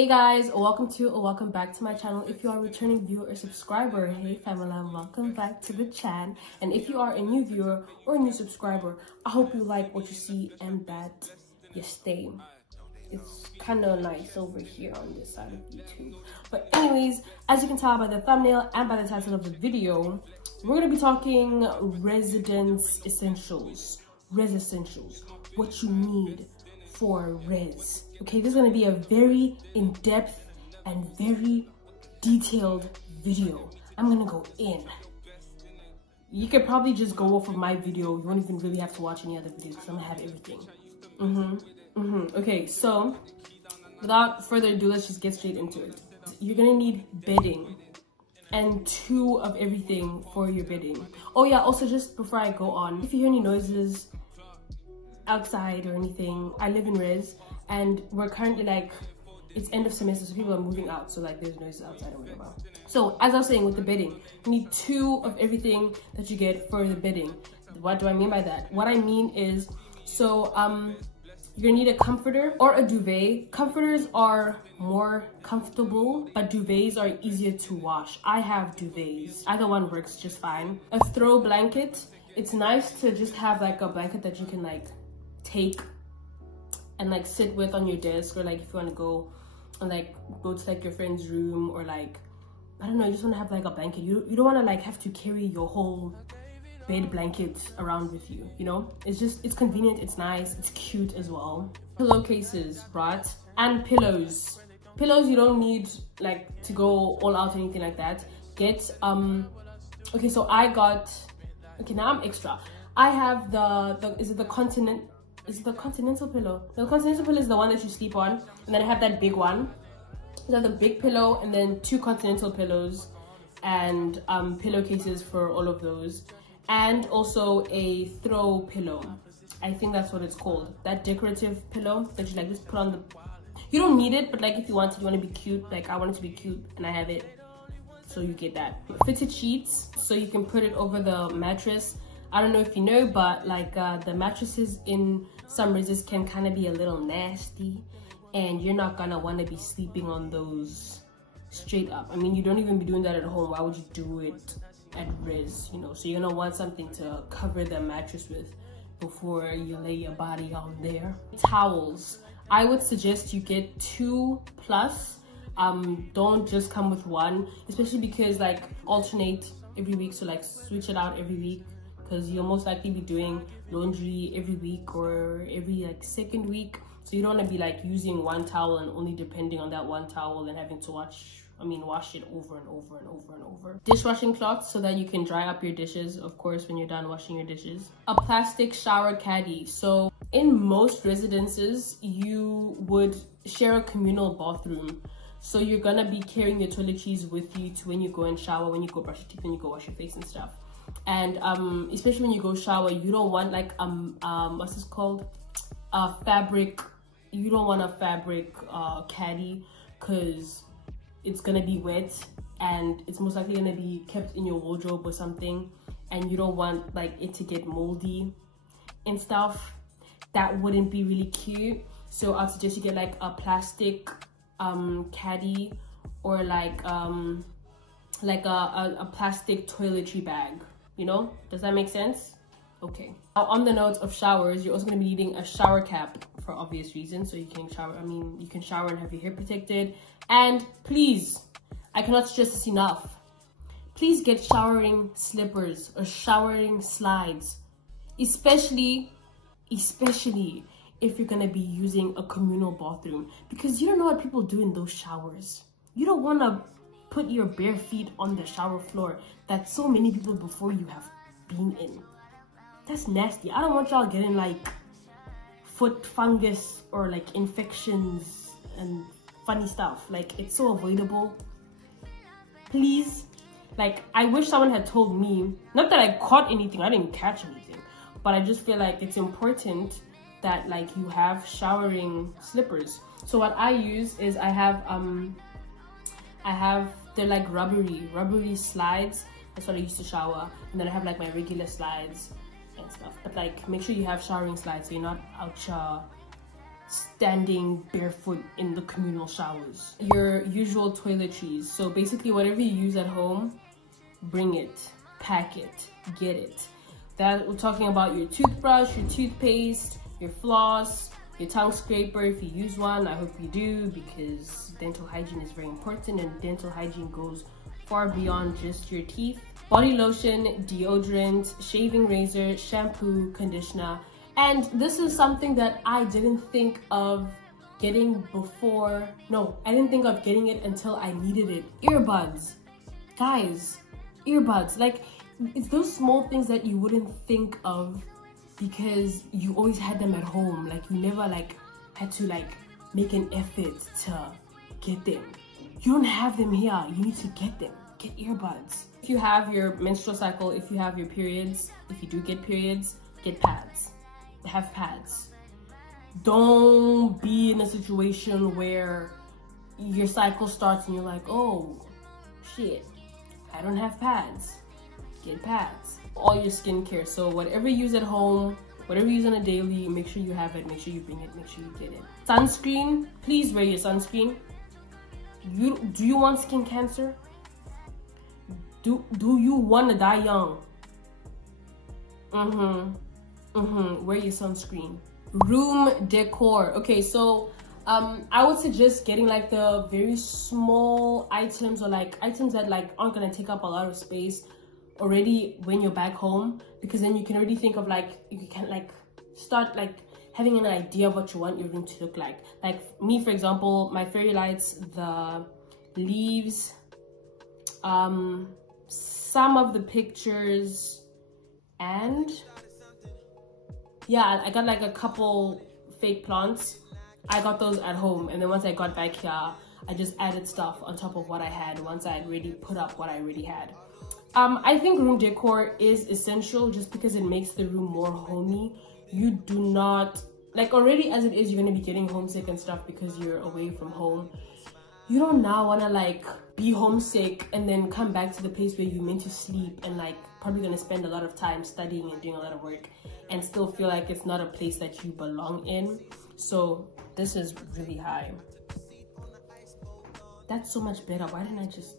Hey guys, welcome back to my channel. If you are a returning viewer or subscriber, hey family, welcome back to the channel. And if you are a new viewer or a new subscriber, I hope you like what you see and that you stay. It's kind of nice over here on this side of YouTube. But anyways, as you can tell by the thumbnail and by the title of the video, we're going to be talking residence essentials. Res essentials. What you need for res. Okay, this is going to be a very in-depth and very detailed video. I'm going to go in. You could probably just go off of my video. You won't even really have to watch any other videos because I'm going to have everything. Okay, so without further ado, let's just get straight into it. You're going to need bedding and 2 of everything for your bedding. Oh yeah, also just before I go on, if you hear any noises outside or anything, I live in res and we're currently like, it's end of semester, so people are moving out, so like there's noises outside or whatever. So as I was saying with the bedding, you need 2 of everything that you get for the bedding. What do I mean by that? What I mean is, so you're gonna need a comforter or a duvet. Comforters are more comfortable, but duvets are easier to wash. I have duvets. Either one works just fine. A throw blanket. It's nice to just have like a blanket that you can like take and like sit with on your desk, or like if you want to go and like go to like your friend's room, or like I don't know, you just want to have like a blanket. You don't want to like have to carry your whole bed blanket around with you, you know. It's convenient, it's nice, it's cute as well. Pillowcases, right? And pillows. You don't need like to go all out or anything like that. Get okay, so I got, okay, now I'm extra. I have the continental pillow. The continental pillow is the one that you sleep on, and then I have that big one. So I have the big pillow and then 2 continental pillows and pillowcases for all of those, and also a throw pillow. I think that's what it's called. That decorative pillow that you like just put on the, you don't need it, but like if you want to, you want to be cute, like I want it to be cute and I have it, so you get that. Fitted sheets, so you can put it over the mattress. I don't know if you know, but like the mattresses in some reses can kind of be a little nasty, and you're not gonna want to be sleeping on those straight up. I mean, you don't even be doing that at home. Why would you do it at res, you know? So you're gonna want something to cover the mattress with before you lay your body on there. Towels, I would suggest you get 2 plus. Don't just come with 1, especially because like alternate every week, so like switch it out every week, because you'll most likely be doing laundry every week or every like 2nd week. So you don't want to be like using 1 towel and only depending on that 1 towel and having to wash it over and over and over and over. Dishwashing cloths, so that you can dry up your dishes, of course, when you're done washing your dishes. A plastic shower caddy. So in most residences, you would share a communal bathroom. So you're gonna be carrying your toiletries with you to when you go and shower, when you go brush your teeth, when you go wash your face and stuff. And especially when you go shower, you don't want like what's this called, a fabric. You don't want a fabric caddy, because it's gonna be wet and it's most likely gonna be kept in your wardrobe or something, and you don't want like it to get moldy and stuff. That wouldn't be really cute. So I'd suggest you get like a plastic caddy, or like a plastic toiletry bag, you know. Does that make sense? Okay. Now on the note of showers, you're also going to be needing a shower cap for obvious reasons, so you can shower, you can shower and have your hair protected. And please, I cannot stress this enough, please get showering slippers or showering slides, especially if you're going to be using a communal bathroom, because you don't know what people do in those showers. You don't want to put your bare feet on the shower floor that so many people before you have been in. That's nasty. I don't want y'all getting like foot fungus or like infections and funny stuff. Like, it's so avoidable. Please, like, I wish someone had told me, not that I caught anything, I didn't catch anything, but I just feel like it's important that like you have showering slippers. So what I use is I have they're like rubbery slides. That's what I used to shower. And then I have like my regular slides and stuff. But like, make sure you have showering slides so you're not out standing barefoot in the communal showers. Your usual toiletries. So basically whatever you use at home, bring it, pack it, get it. That we're talking about your toothbrush, your toothpaste, your floss, your tongue scraper if you use one. I hope you do, because dental hygiene is very important, and dental hygiene goes far beyond just your teeth. Body lotion, deodorant, shaving razor, shampoo, conditioner. And this is something that I didn't think of getting before. No, I didn't think of getting it until I needed it. Earbuds. Guys, earbuds. Like, it's those small things that you wouldn't think of because you always had them at home. Like, you never like had to like make an effort to get them. You don't have them here. You need to get them. Get earbuds. If you have your menstrual cycle, if you have your periods, if you do get periods, get pads. Have pads. Don't be in a situation where your cycle starts and you're like, oh shit, I don't have pads. Get pads. All your skincare, so whatever you use at home, whatever you use on a daily, make sure you have it, make sure you bring it, make sure you get it. Sunscreen, please wear your sunscreen. Do you want skin cancer? Do you want to die young? Wear your sunscreen. Room decor. Okay, so I would suggest getting like the very small items, or like items that like aren't gonna take up a lot of space already when you're back home, because then you can already think of like, you can like start like having an idea of what you want your room to look like. Like me, for example, my fairy lights, the leaves, some of the pictures, and yeah, I got like a couple fake plants. I got those at home, and then once I got back here, I just added stuff on top of what I had once I had already put up what I already had. I think room decor is essential just because it makes the room more homey. You do not, like already as it is, you're gonna be getting homesick and stuff because you're away from home. You don't now wanna like be homesick and then come back to the place where you meant to sleep and like probably gonna spend a lot of time studying and doing a lot of work and still feel like it's not a place that you belong in. So this is really high. That's so much better. Why didn't I just...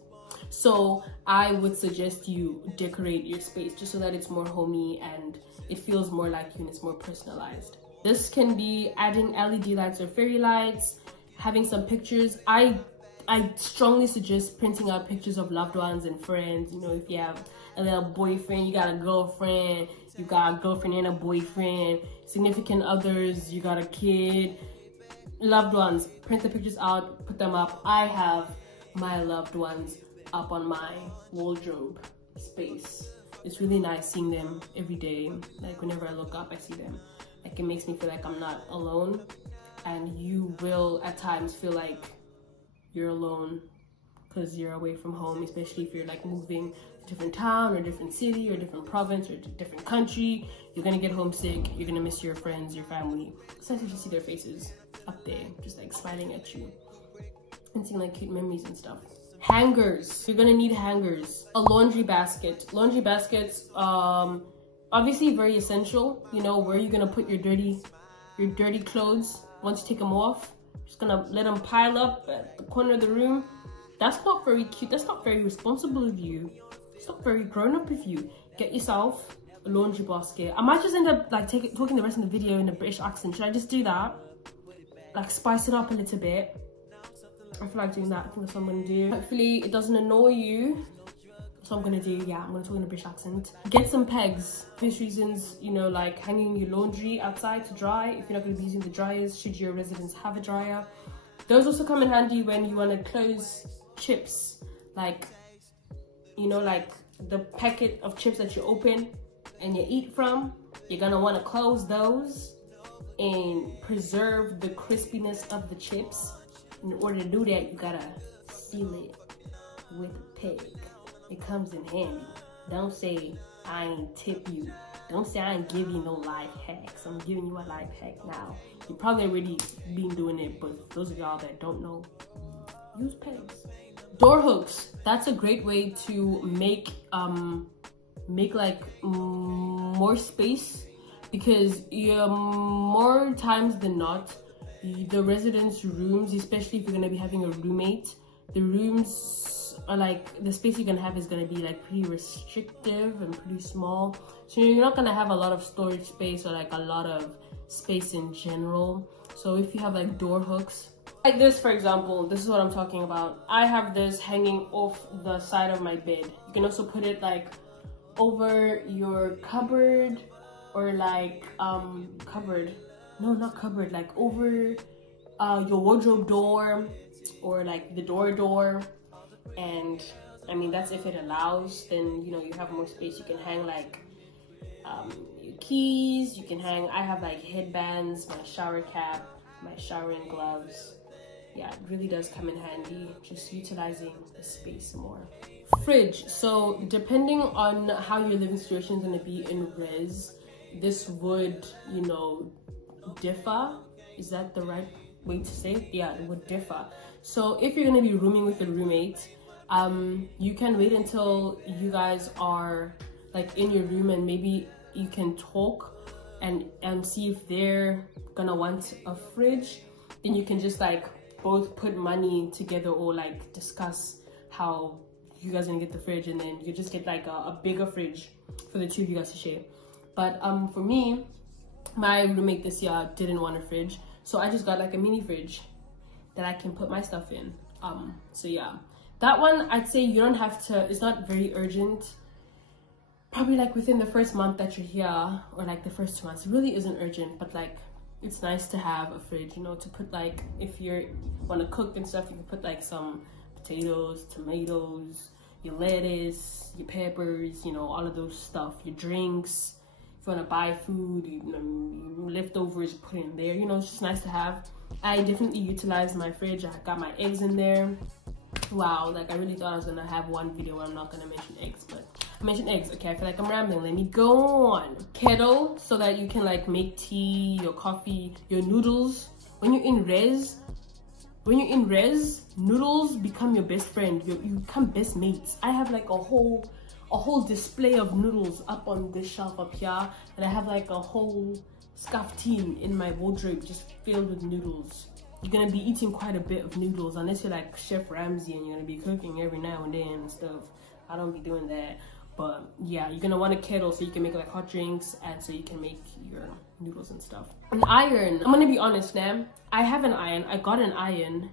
So I would suggest you decorate your space just so that it's more homey and it feels more like you and it's more personalized. This can be adding LED lights or fairy lights, having some pictures. I strongly suggest printing out pictures of loved ones and friends. You know, if you have a little boyfriend, you got a girlfriend, you got a girlfriend and a boyfriend, significant others, you got a kid, loved ones, print the pictures out, put them up. I have my loved ones up on my wardrobe space. It's really nice seeing them every day. Like whenever I look up, I see them. Like it makes me feel like I'm not alone, and you will at times feel like you're alone because you're away from home, especially if you're like moving to a different town or a different city or a different province or a different country. You're gonna get homesick, you're gonna miss your friends, your family. It's nice to see their faces up there, just like smiling at you and seeing like cute memories and stuff. Hangers, you're gonna need hangers. A laundry basket. Laundry baskets, obviously very essential. You know, where you're gonna put your dirty clothes once you take them off. Just gonna let them pile up at the corner of the room. That's not very cute. That's not very responsible of you. It's not very grown up of you. Get yourself a laundry basket. I might just end up like talking the rest of the video in a British accent. Should I just do that? Like spice it up a little bit. I feel like doing that. I think that's what I'm gonna do. Hopefully it doesn't annoy you. That's what I'm gonna do. Yeah, I'm gonna talk in a British accent. Get some pegs. First reasons, you know, like hanging your laundry outside to dry if you're not gonna be using the dryers, should your residence have a dryer. Those also come in handy when you wanna close chips. Like, you know, like the packet of chips that you open and you eat from. You're gonna wanna close those and preserve the crispiness of the chips. In order to do that, you gotta seal it with a peg. It comes in handy. Don't say I ain't tip you. Don't say I ain't give you no life hacks. I'm giving you a life hack now. You probably already been doing it, but those of y'all that don't know, use pegs. Door hooks. That's a great way to make like more space, because more times than not, the residence rooms, especially if you're gonna be having a roommate, the rooms are like, the space you're gonna have is gonna be like pretty restrictive and pretty small. So you're not gonna have a lot of storage space or like a lot of space in general. So if you have like door hooks, like this for example, this is what I'm talking about. I have this hanging off the side of my bed. You can also put it like over your cupboard, or like like over your wardrobe door, or like the door. And I mean, that's if it allows. Then, you know, you have more space. You can hang like your keys. You can hang, I have like headbands, my shower cap, my showering gloves. Yeah, it really does come in handy, just utilizing the space more. Fridge. So depending on how your living situation is going to be in res, this would, you know, differ. Is that the right way to say it? Yeah, it would differ. So if you're going to be rooming with a roommate, you can wait until you guys are like in your room, and maybe you can talk and see if they're gonna want a fridge. Then you can just like both put money together, or like discuss how you guys are gonna get the fridge, and then you just get like a bigger fridge for the two of you guys to share. But for me, my roommate this year didn't want a fridge, so I just got like a mini fridge that I can put my stuff in. So yeah, that one I'd say you don't have to, it's not very urgent. Probably like within the first month that you're here, or like the first 2 months, it really isn't urgent. But like, it's nice to have a fridge, you know, to put like, if you want to cook and stuff, you can put like some potatoes, tomatoes, your lettuce, your peppers, you know, all of those stuff, your drinks. If you want to buy food, you know, leftovers, put in there. You know, it's just nice to have. I definitely utilized my fridge. I got my eggs in there. Wow, like I really thought I was gonna have one video where I'm not gonna mention eggs, but I mentioned eggs. Okay, I feel like I'm rambling. Let me go on. Kettle, so that you can like make tea, your coffee, your noodles. When you're in res, noodles become your best friend. You become best mates. I have like a whole display of noodles up on this shelf up here, and I have like a whole scafftin in my wardrobe just filled with noodles. You're gonna be eating quite a bit of noodles, unless you're like Chef Ramsay and you're gonna be cooking every now and then and stuff. I don't be doing that. But yeah, you're gonna want a kettle so you can make like hot drinks, and so you can make your noodles and stuff. An iron. I'm gonna be honest now. I have an iron. I got an iron.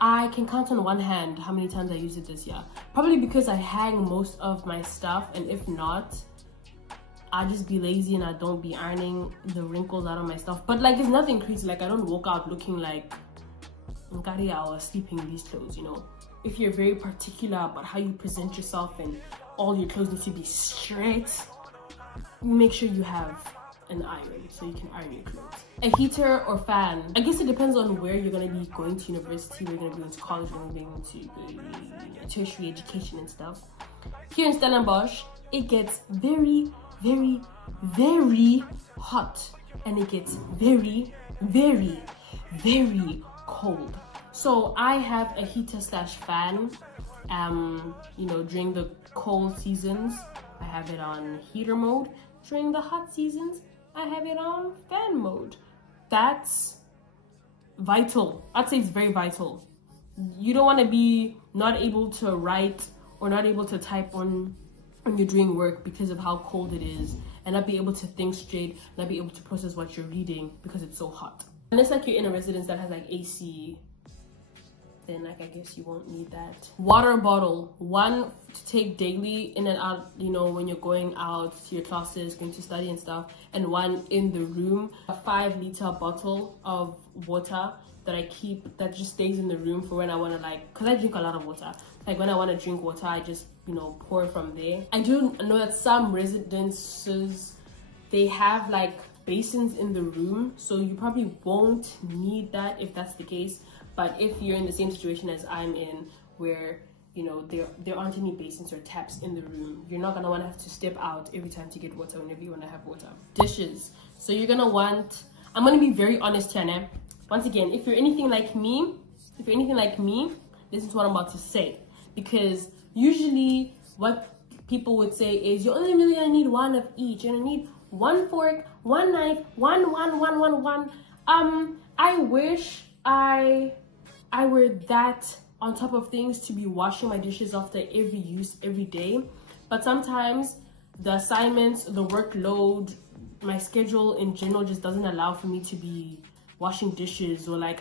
I can count on one hand how many times I used it this year. Probably because I hang most of my stuff, and if not, I just be lazy and I don't be ironing the wrinkles out of my stuff. But like, it's nothing crazy. Like, I don't walk out looking like I was sleeping in these clothes, you know. If you're very particular about how you present yourself and all your clothes need to be straight, make sure you have an iron so you can iron your clothes. A heater or fan. I guess it depends on where you're going to be going to university, where you're going to be going to college, where you're going to be going to tertiary education and stuff. Here in Stellenbosch, it gets very, very, very hot, and it gets very, very, very cold. So I have a heater slash fan. You know, during the cold seasons, I have it on heater mode. During the hot seasons, I have it on fan mode. That's vital. I'd say it's very vital. You don't want to be not able to write or not able to type when you're doing work because of how cold it is, and not be able to think straight, not be able to process what you're reading because it's so hot. Unless like you're in a residence that has like AC, then like I guess you won't need that. Water bottle, one to take daily in and out, you know, when you're going out to your classes, going to study and stuff, and one in the room. A 5-liter bottle of water that I keep, that just stays in the room for when I want to, like, because I drink a lot of water. Like when I want to drink water, I just, you know, pour from there. I do know that some residences, they have like basins in the room, so you probably won't need that if that's the case. But if you're in the same situation as I'm in, where, you know, there aren't any basins or taps in the room, you're not gonna want to have to step out every time to get water whenever you want to have water. Dishes. So you're gonna want, I'm gonna be very honest here now. Once again, if you're anything like me, this is what I'm about to say. Because usually what people would say is, you're only really gonna need one of each. You're gonna need one fork, one knife, one. I wish I were that on top of things to be washing my dishes after every use every day, but sometimes the assignments, the workload, my schedule in general just doesn't allow for me to be washing dishes, or like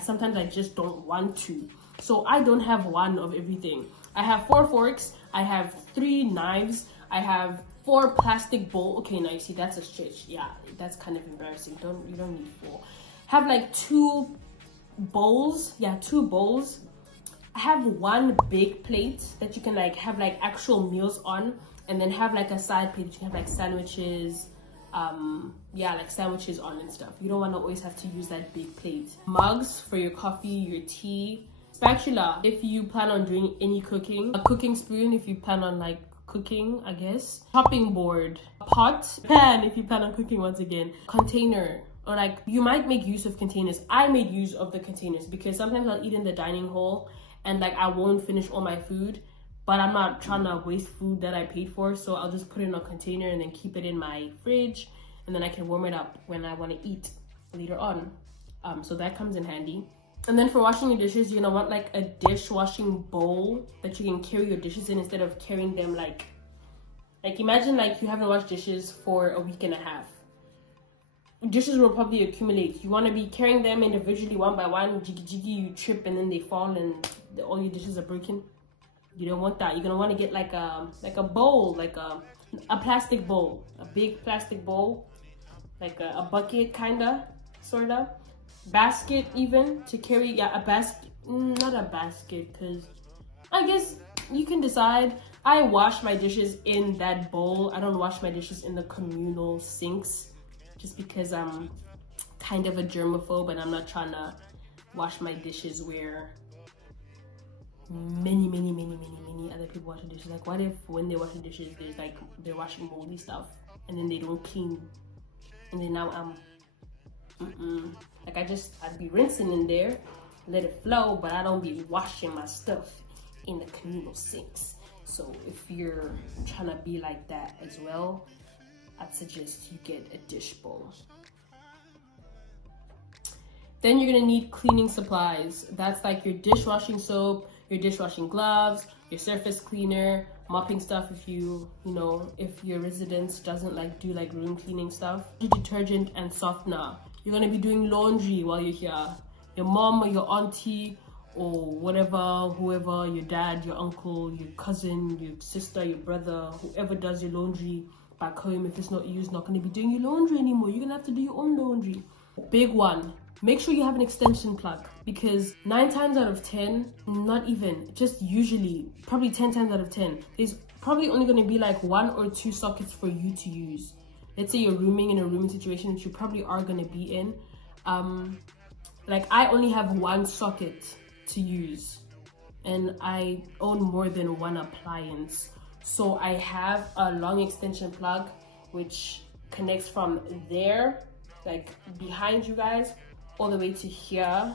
sometimes I just don't want to. So I don't have one of everything. I have 4 forks, I have 3 knives, I have 4 plastic bowls. Okay, now you see that's a stretch. Yeah, that's kind of embarrassing. You don't need 4. Have like 2 bowls. Yeah, 2 bowls. I have 1 big plate that you can like have like actual meals on, and then have like a side plate that you can have like sandwiches, yeah, like sandwiches on and stuff. You don't want to always have to use that big plate. Mugs for your coffee, your tea. Spatula if you plan on doing any cooking. A cooking spoon if you plan on like cooking, I guess. Chopping board. Pot. Pan if you plan on cooking once again. Container. Or like, you might make use of containers. I made use of the containers because sometimes I'll eat in the dining hall and like I won't finish all my food, but I'm not trying to waste food that I paid for, so I'll just put it in a container and then keep it in my fridge, and then I can warm it up when I want to eat later on. So that comes in handy. And then for washing your dishes, you're gonna want like a dishwashing bowl that you can carry your dishes in instead of carrying them like imagine like you haven't washed dishes for a week and a half. Dishes will probably accumulate. You want to be carrying them individually one by one, jiggy jiggy, you trip and then they fall and all your dishes are broken. You don't want that. You're gonna want to get like a bowl, like a plastic bowl, a big plastic bowl, like a bucket kinda, sorta. Basket even to carry. Yeah, a basket, not a basket, because I guess you can decide. I wash my dishes in that bowl. I don't wash my dishes in the communal sinks just because I'm kind of a germaphobe and I'm not trying to wash my dishes where many other people wash the dishes. Like, what if when they wash the dishes there's like they're washing moldy stuff and then they don't clean, and then now like I'd be rinsing in there, let it flow, but I don't be washing my stuff in the communal sinks. So if you're trying to be like that as well, I'd suggest you get a dish bowl. Then you're gonna need cleaning supplies. That's like your dishwashing soap, your dishwashing gloves, your surface cleaner, mopping stuff if if your residence doesn't like do like room cleaning stuff. Detergent and softener. You're gonna be doing laundry while you're here. Your mom or your auntie or whatever, whoever, your dad, your uncle, your cousin, your sister, your brother, whoever does your laundry back home, if it's not you, is not going to be doing your laundry anymore. You're going to have to do your own laundry. Big one, make sure you have an extension plug, because 9 times out of 10, not even, just usually, probably 10 times out of 10, there's probably only going to be like 1 or 2 sockets for you to use. Let's say you're rooming in a rooming situation, which you probably are going to be in. Like I only have 1 socket to use and I own more than 1 appliance. So I have a long extension plug which connects from there, like behind you guys, all the way to here.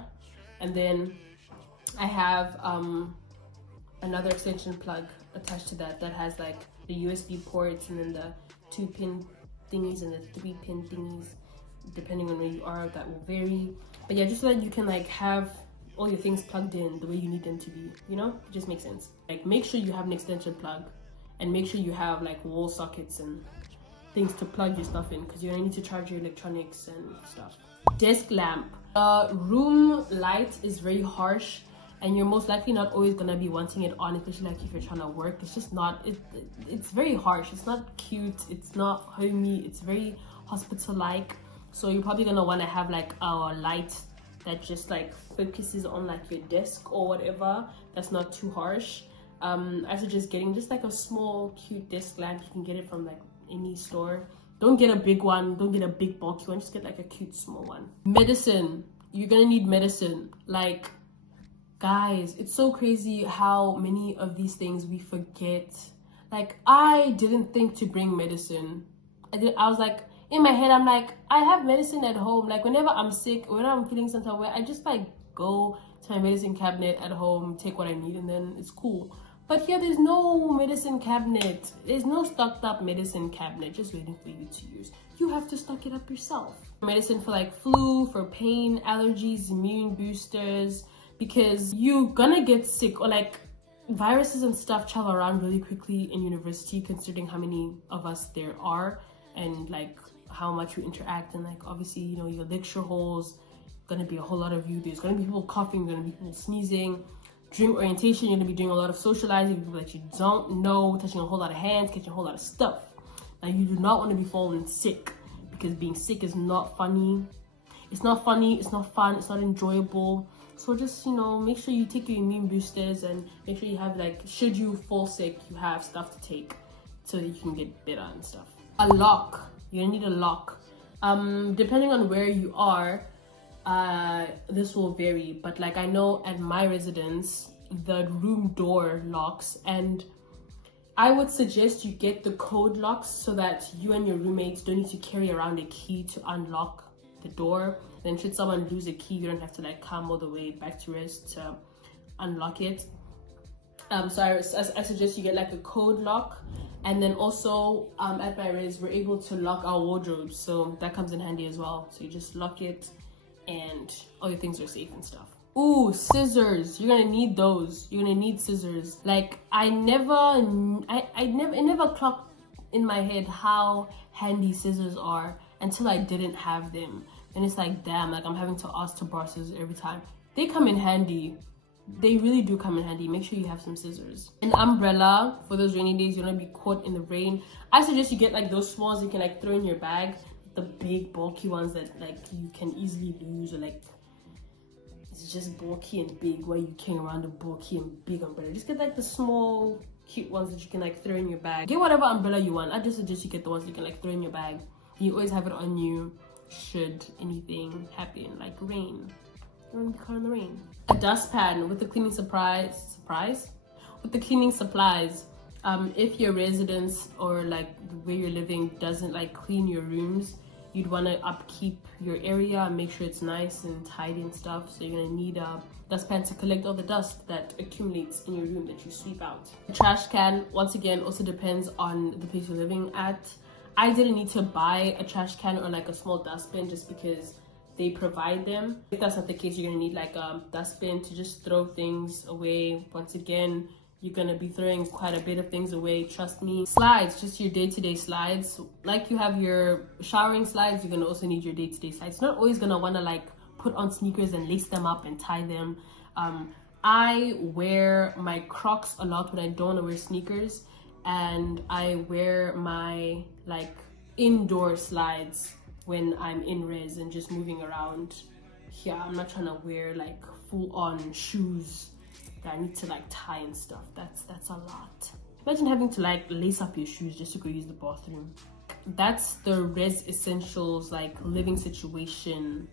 And then I have another extension plug attached to that has like the USB ports and then the 2-pin thingies and the 3-pin thingies, depending on where you are, that will vary. But yeah, just so that you can like have all your things plugged in the way you need them to be, it just makes sense. Like make sure you have an extension plug and make sure you have like wall sockets and things to plug your stuff in, because you're gonna need to charge your electronics and stuff. Desk lamp. Room light is very harsh and you're most likely not always gonna be wanting it on, especially like if you're trying to work. It's just not, it's very harsh. It's not cute, it's not homey, it's very hospital-like. So you're probably gonna want to have like a light that just like focuses on like your desk or whatever, that's not too harsh. I suggest getting just like a small cute desk lamp. You can get it from like any store. Don't get a big one, don't get a big bulky one, just get like a cute small one. Medicine. You're gonna need medicine. Like, guys, it's so crazy how many of these things we forget. Like, I didn't think to bring medicine. I was like, in my head, I'm like, I have medicine at home. Like, whenever I'm sick, whenever I'm feeling some way, I just like go to my medicine cabinet at home, take what I need, and then it's cool. But here there's no medicine cabinet. There's no stocked up medicine cabinet just waiting for you to use. You have to stock it up yourself. Medicine for like flu, for pain, allergies, immune boosters, because you're gonna get sick, or like viruses and stuff travel around really quickly in university, considering how many of us there are and like how much we interact. And like obviously, you know, your lecture halls, gonna be a whole lot of you. There's gonna be people coughing, gonna be people sneezing. During orientation, you're gonna be doing a lot of socializing with people that you don't know, touching a whole lot of hands, catching a whole lot of stuff. Now you do not want to be falling sick, because being sick is not funny. It's not funny, it's not fun, it's not enjoyable. So just, you know, make sure you take your immune boosters, and make sure you have like, should you fall sick, you have stuff to take so that you can get better and stuff. A lock, you're gonna need a lock. Depending on where you are, this will vary, but like I know at my residence the room door locks, and I would suggest you get the code locks so that you and your roommates don't need to carry around a key to unlock the door. Then should someone lose a key, you don't have to like come all the way back to rest to unlock it. So I suggest you get like a code lock. And then also at my res, we're able to lock our wardrobes, so that comes in handy as well. So you just lock it and all your things are safe and stuff. Ooh, scissors, you're gonna need those. You're gonna need scissors. Like it never clocked in my head how handy scissors are until I didn't have them. And it's like, damn, like I'm having to ask to borrow scissors every time. They come in handy. They really do come in handy. Make sure you have some scissors. An umbrella for those rainy days. You don't want to be caught in the rain. I suggest you get like those smalls you can like throw in your bag. The big bulky ones that like you can easily lose, or like it's just bulky and big where you carry around a bulky and big umbrella. Just get like the small cute ones that you can like throw in your bag. Get whatever umbrella you want. I just suggest you get the ones you can like throw in your bag. You always have it on you should anything happen, like rain. You don't want to be caught in the rain. A dustpan with the cleaning with the cleaning supplies. If your residence or like where you're living doesn't like clean your rooms, you'd want to upkeep your area and make sure it's nice and tidy and stuff. So you're gonna need a dustpan to collect all the dust that accumulates in your room that you sweep out. A trash can, once again, also depends on the place you're living at. I didn't need to buy a trash can or like a small dustbin just because they provide them. If that's not the case, you're gonna need like a dustbin to just throw things away. Once again, you're gonna be throwing quite a bit of things away, trust me. Slides, just your day-to-day slides. Like you have your showering slides, you're gonna also need your day-to-day slides. You're not always gonna wanna like put on sneakers and lace them up and tie them. I wear my Crocs a lot when I don't wanna wear sneakers, and I wear my like indoor slides when I'm in res and just moving around here. I'm not trying to wear like full-on shoes that I need to like tie and stuff. That's a lot. Imagine having to like lace up your shoes just to go use the bathroom. That's the res essentials, like living situation,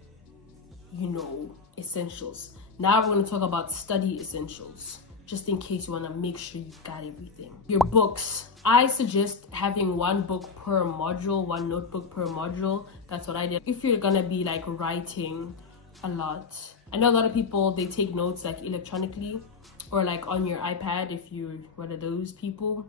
you know, essentials. Now we're going to talk about study essentials, just in case you want to make sure you got everything. Your books. I suggest having one book per module, one notebook per module. That's what I did. If you're gonna be like writing a lot, I know a lot of people, they take notes like electronically or like on your iPad. If you're one of those people,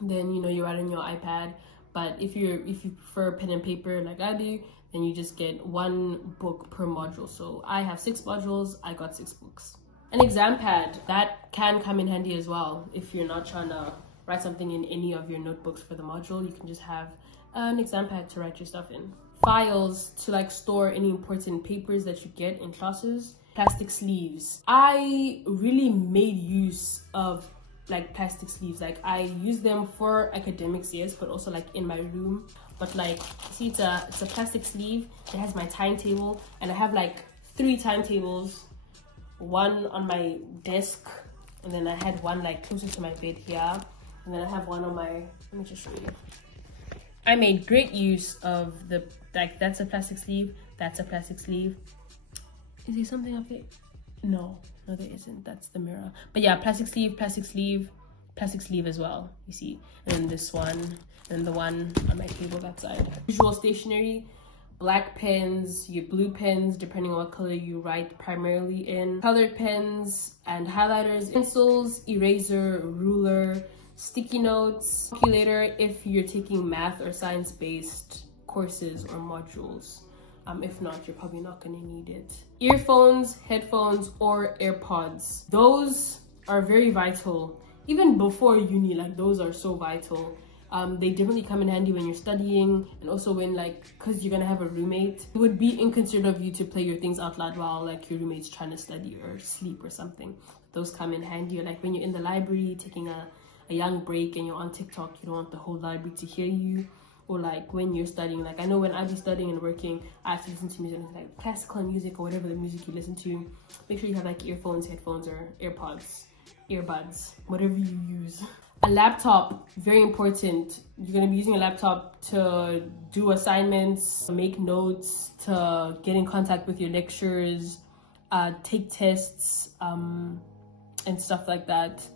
then you know you write on your iPad. But if you prefer pen and paper like I do, then you just get one book per module. So I have 6 modules, I got 6 books. An exam pad, that can come in handy as well. If you're not trying to write something in any of your notebooks for the module, you can just have an exam pad to write your stuff in. Files to like store any important papers that you get in classes. Plastic sleeves. I really made use of like plastic sleeves. Like I use them for academics, yes, but also like in my room. But like, see, it's a plastic sleeve. It has my timetable, and I have like 3 timetables. One on my desk, and then I had one like closer to my bed here, and then I have one on my, let me just show you. I made great use of the, like, that's a plastic sleeve, that's a plastic sleeve. Is there something up there? No, there isn't. That's the mirror. But yeah, plastic sleeve, plastic sleeve, plastic sleeve as well, you see. And then this one, and the one on my table that side. Visual stationery. black pens, your blue pens, depending on what color you write primarily in, colored pens and highlighters, pencils, eraser, ruler, sticky notes, calculator if you're taking math or science-based courses or modules. If not, you're probably not going to need it. Earphones, headphones, or AirPods. Those are very vital. Even before uni, like those are so vital. They definitely come in handy when you're studying, and also when because you're gonna have a roommate. It would be inconsiderate of you to play your things out loud while like your roommate's trying to study or sleep or something. Those come in handy. Or like when you're in the library taking a young break and you're on TikTok, you don't want the whole library to hear you. Or like when you're studying, like I know when I be studying and working, I have to listen to music, like classical music or whatever the music you listen to. Make sure you have like earphones, headphones, or AirPods, earbuds, whatever you use. A laptop, very important. You're gonna be using a laptop to do assignments, make notes, to get in contact with your lecturers, take tests, and stuff like that.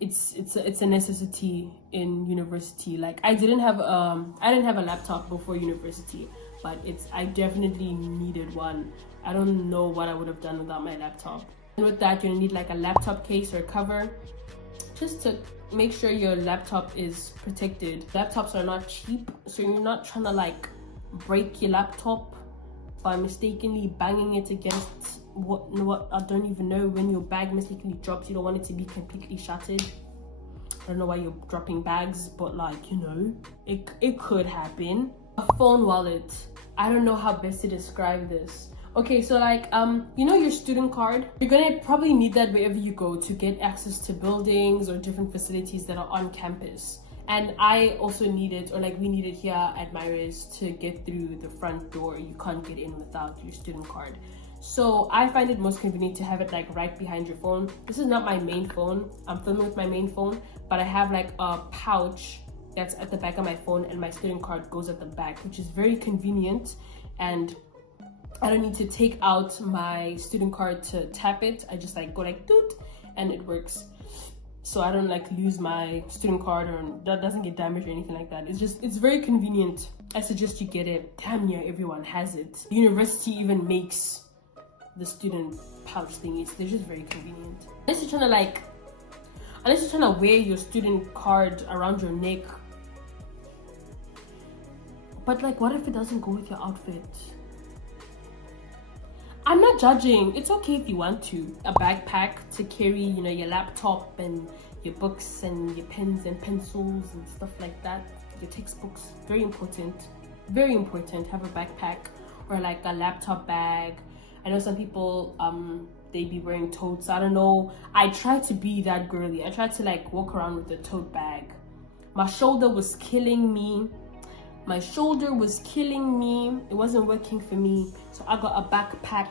It's a necessity in university. Like I didn't have a laptop before university, but I definitely needed one. I don't know what I would have done without my laptop. And with that, you're gonna need like a laptop case or a cover, just to make sure your laptop is protected. Laptops are not cheap, so you're not trying to like break your laptop by mistakenly banging it against what I don't even know. When your bag mistakenly drops, you don't want it to be completely shattered. I don't know why you're dropping bags, but like, you know, it could happen. A phone wallet. I don't know how best to describe this. Okay, so like you know your student card, you're gonna probably need that wherever you go to get access to buildings or different facilities that are on campus. And I also need it, or like we need it here at Myra's to get through the front door. You can't get in without your student card. So I find it most convenient to have it like right behind your phone. This is not my main phone. I'm filming with my main phone, but I have like a pouch that's at the back of my phone and my student card goes at the back, which is very convenient. And I don't need to take out my student card to tap it. I just like go like doot and it works. So I don't like lose my student card or that doesn't get damaged or anything like that. It's very convenient. I suggest you get it. Damn near everyone has it. University even makes the student pouch thingies. They're just very convenient. Unless you're trying to wear your student card around your neck. But like, what if it doesn't go with your outfit? I'm not judging. It's okay if you want to. A backpack to carry, you know, your laptop and your books and your pens and pencils and stuff like that. Your textbooks, very important. Very important. Have a backpack or like a laptop bag. I know some people, they be wearing totes. I don't know. I try to be that girly. I try to like walk around with a tote bag. My shoulder was killing me. My shoulder was killing me. It wasn't working for me. So I got a backpack.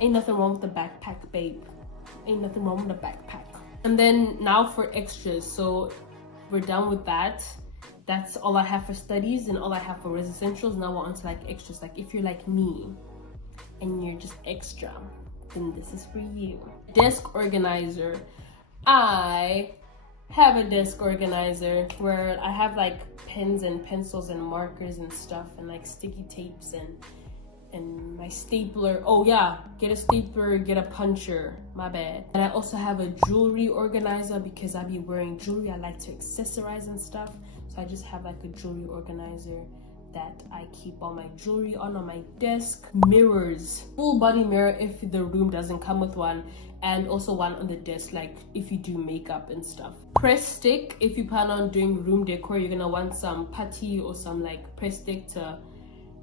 Ain't nothing wrong with the backpack, babe. Ain't nothing wrong with the backpack. And then now for extras. So we're done with that. That's all I have for studies and all I have for res essentials. Now we're on to like extras. Like if you're like me and you're just extra, then this is for you. Desk organizer. I have a desk organizer where I have like pens and pencils and markers and stuff and like sticky tapes and my stapler. Oh yeah, get a stapler, get a puncher, my bad. And I also have a jewelry organizer because I be wearing jewelry. I like to accessorize and stuff, so I just have like a jewelry organizer that I keep all my jewelry on my desk. Mirrors, full body mirror if the room doesn't come with one, and also one on the desk like if you do makeup and stuff. Press stick, if you plan on doing room decor, you're gonna want some putty or some like press stick to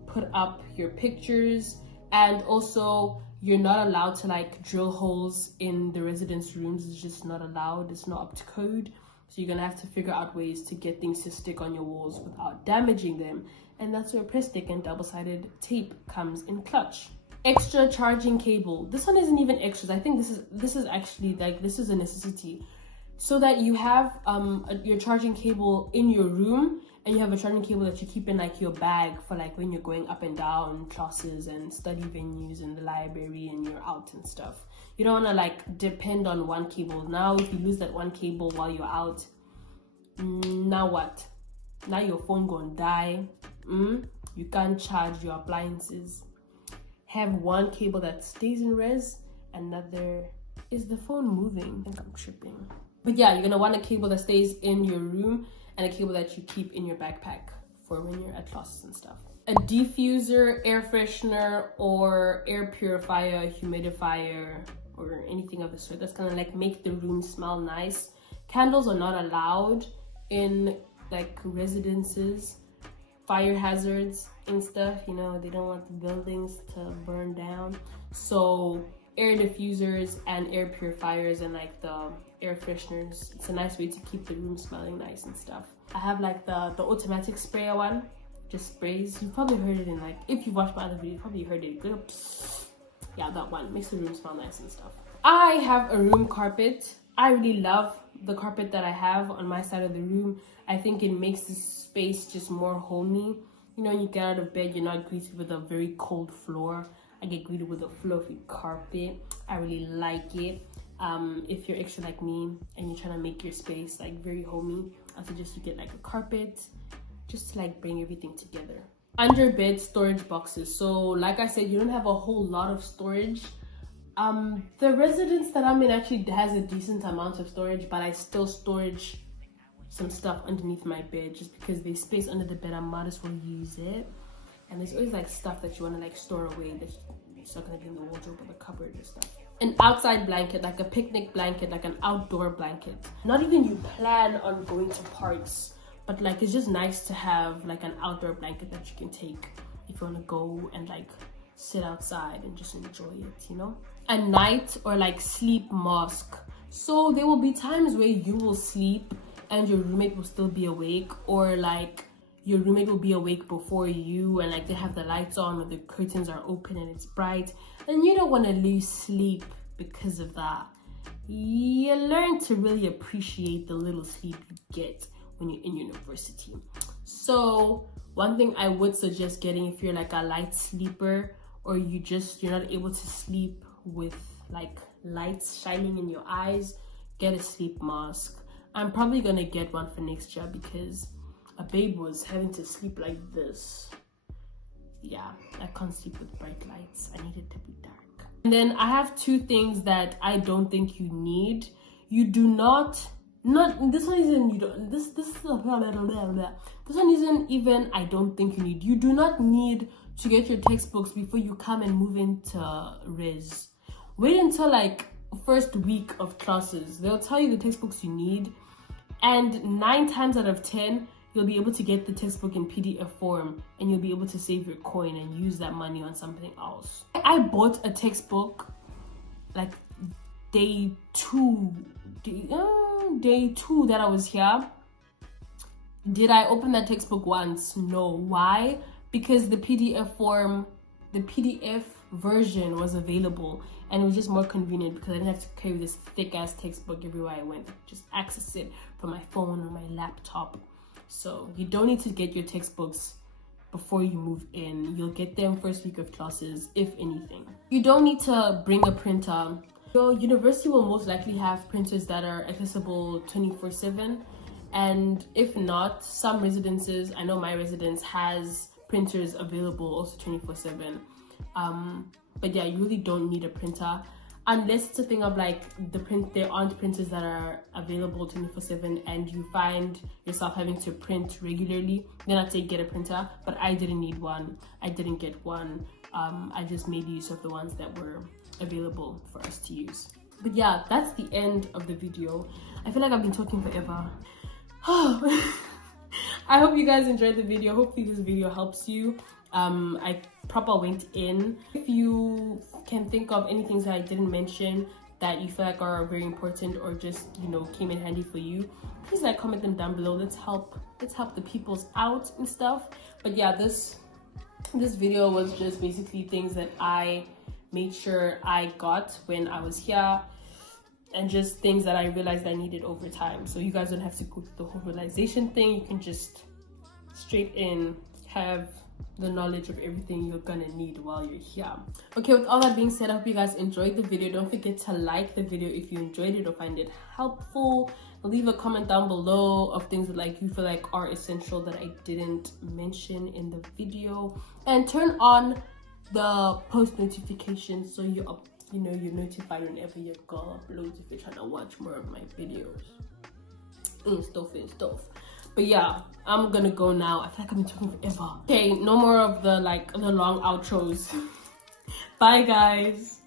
put up your pictures. And also you're not allowed to like drill holes in the residence rooms. It's just not allowed. It's not up to code. So you're gonna have to figure out ways to get things to stick on your walls without damaging them. And that's where press stick and double-sided tape comes in clutch. Extra charging cable. This one isn't even extras. I think this is actually like, this is a necessity. So that you have your charging cable in your room, and you have a charging cable that you keep in like your bag for like when you're going up and down classes and study venues in the library and you're out and stuff. You don't want to like depend on one cable. Now if you lose that one cable while you're out, now what? Now your phone gonna die. you can't charge your appliances. Have one cable that stays in res, another is the phone moving. I think I'm tripping. But yeah, you're gonna want a cable that stays in your room and a cable that you keep in your backpack for when you're at classes and stuff. A diffuser, air freshener, or air purifier, humidifier, or anything of the sort that's gonna like make the room smell nice. Candles are not allowed in like residences. Fire hazards and stuff, you know, they don't want the buildings to burn down. So air diffusers and air purifiers and like the air fresheners, it's a nice way to keep the room smelling nice and stuff. I have like the automatic sprayer one, just sprays. You've probably heard it in like, if you watched my other video, you probably heard it. Yeah, that one makes the room smell nice and stuff. I have a room carpet. I really love the carpet that I have on my side of the room. I think it makes the space just more homey. You know, when you get out of bed, you're not greeted with a very cold floor. I get greeted with a fluffy carpet. I really like it. If you're extra like me and you're trying to make your space like very homey, I suggest you get like a carpet just to like bring everything together. Under bed storage boxes. So like I said, you don't have a whole lot of storage. The residence that I'm in actually has a decent amount of storage, but I still storage some stuff underneath my bed just because there's space under the bed. I might as well use it. And there's always like stuff that you want to like store away that's not gonna be in the wardrobe or the cupboard or stuff. An outside blanket, like a picnic blanket, like an outdoor blanket. Not even you plan on going to parks, but like it's just nice to have like an outdoor blanket that you can take if you want to go and like sit outside and just enjoy it, you know? A night or like sleep mask. So there will be times where you will sleep and your roommate will still be awake, or like your roommate will be awake before you and like they have the lights on or the curtains are open and it's bright and you don't want to lose sleep because of that. You learn to really appreciate the little sleep you get when you're in university. So one thing I would suggest getting if you're like a light sleeper, or you're not able to sleep with like lights shining in your eyes, get a sleep mask. I'm probably gonna get one for next year because a babe was having to sleep like this. Yeah, I can't sleep with bright lights. I need it to be dark. And then I have two things that I don't think you need. You do not this one isn't even I don't think you need. You do not need to get your textbooks before you come and move into res. Wait until like first week of classes. They'll tell you the textbooks you need, and 9 times out of 10 you'll be able to get the textbook in PDF form and you'll be able to save your coin and use that money on something else. I bought a textbook like day two that I was here. Did I open that textbook once? No. Why? Because the PDF form, the PDF version was available and it was just more convenient because I didn't have to carry this thick ass textbook everywhere I went. Just access it from my phone or my laptop. So you don't need to get your textbooks before you move in. You'll get them first week of classes, if anything. You don't need to bring a printer. Your university will most likely have printers that are accessible 24/7. And if not, some residences, I know my residence has printers available also 24/7. But yeah, you really don't need a printer unless it's a thing of like there aren't printers that are available 24/7 and you find yourself having to print regularly. Then I'd say get a printer, but I didn't need one. I didn't get one. I just made use of the ones that were available for us to use. But yeah, that's the end of the video. I feel like I've been talking forever. I hope you guys enjoyed the video. Hopefully this video helps you. I proper went in. If you can think of any things that I didn't mention that you feel like are very important or just, you know, came in handy for you, please like comment them down below. Let's help the peoples out and stuff. But yeah, this video was just basically things that I made sure I got when I was here, and just things that I realized I needed over time. So you guys don't have to go through the whole realization thing. You can just straight in have the knowledge of everything you're gonna need while you're here. Okay, with all that being said, I hope you guys enjoyed the video. Don't forget to like the video if you enjoyed it or find it helpful, leave a comment down below of things that like you feel like are essential that I didn't mention in the video, and turn on the post notifications so you're notified whenever your girl uploads if you're trying to watch more of my videos and stuff. But yeah, I'm gonna go now. I feel like I've been talking forever. Okay, no more of the long outros. Bye guys.